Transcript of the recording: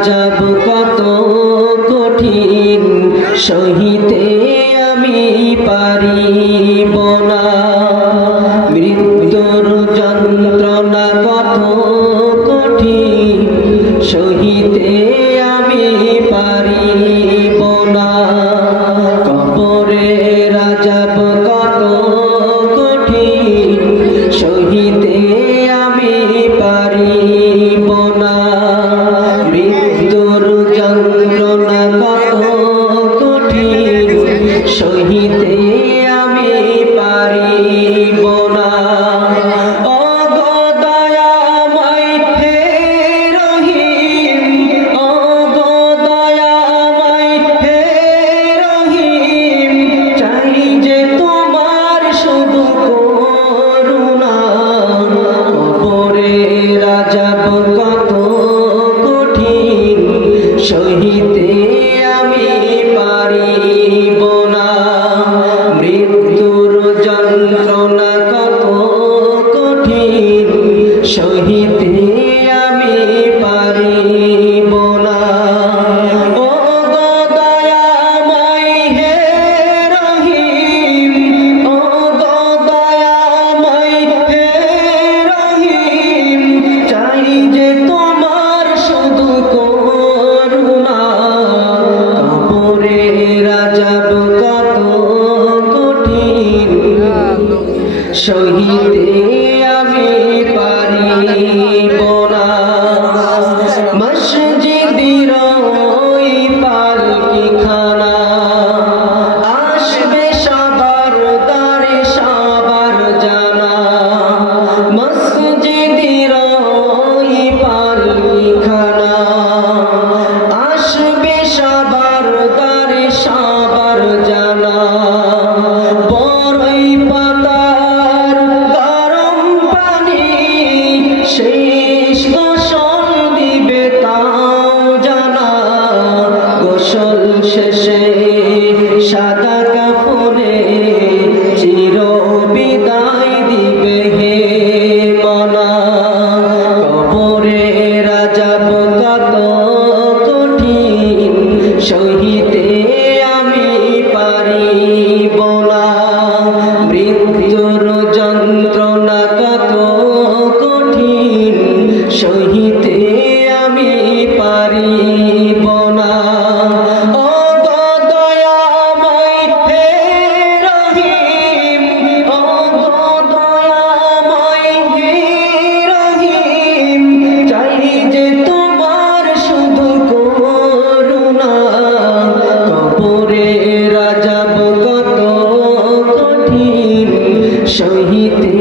রাজাব কত কঠিন সহিতে আমি পারিব না। মৃত্যুর যন্ত্রণা কত কঠিন সহিতে আমি পারিব না। কবরে রাজাব কত কঠিন সহিতে আমি পারিব না। মৃত্যুর যন্ত্রণা কত কঠিন সহিতে আমি পারিব না। সহিতে আমি পারিব না। মৃত্যুর যন্ত্রণা কত কঠিন সহিতে আমি পারিব না। ও গো দয়াময় হে রহিম, ও গো দয়াময় হে রহিম, চাই যে তোমার শুধু সহিতে আমি পারিব না। মসজিদের ওই পালকি খানা আসবে সবার দ্বারে সবার জানা। মসজিদের ওই পালকি খানা আসবে সবার দ্বারে সবার জানা। বড়ই পাতার গরম পানি শেষ গোসল দিবে তাও জানা। গোসল শেষে সাদা কাপড়ে চির বিদায় দিবে হে মনা। কবরে রাজাব কত কঠিন সহিতে আমি পারিব না। মৃত্যুর যন্ত্রণা কত কঠিন সহিতে আমি পারিব না। ও গো দয়াময় হে রহিম, ও গো দয়াময় হে রহিম, চাই যে তোমার শুধু করুণা। কবরে রাজাব কত কঠিন সহিতে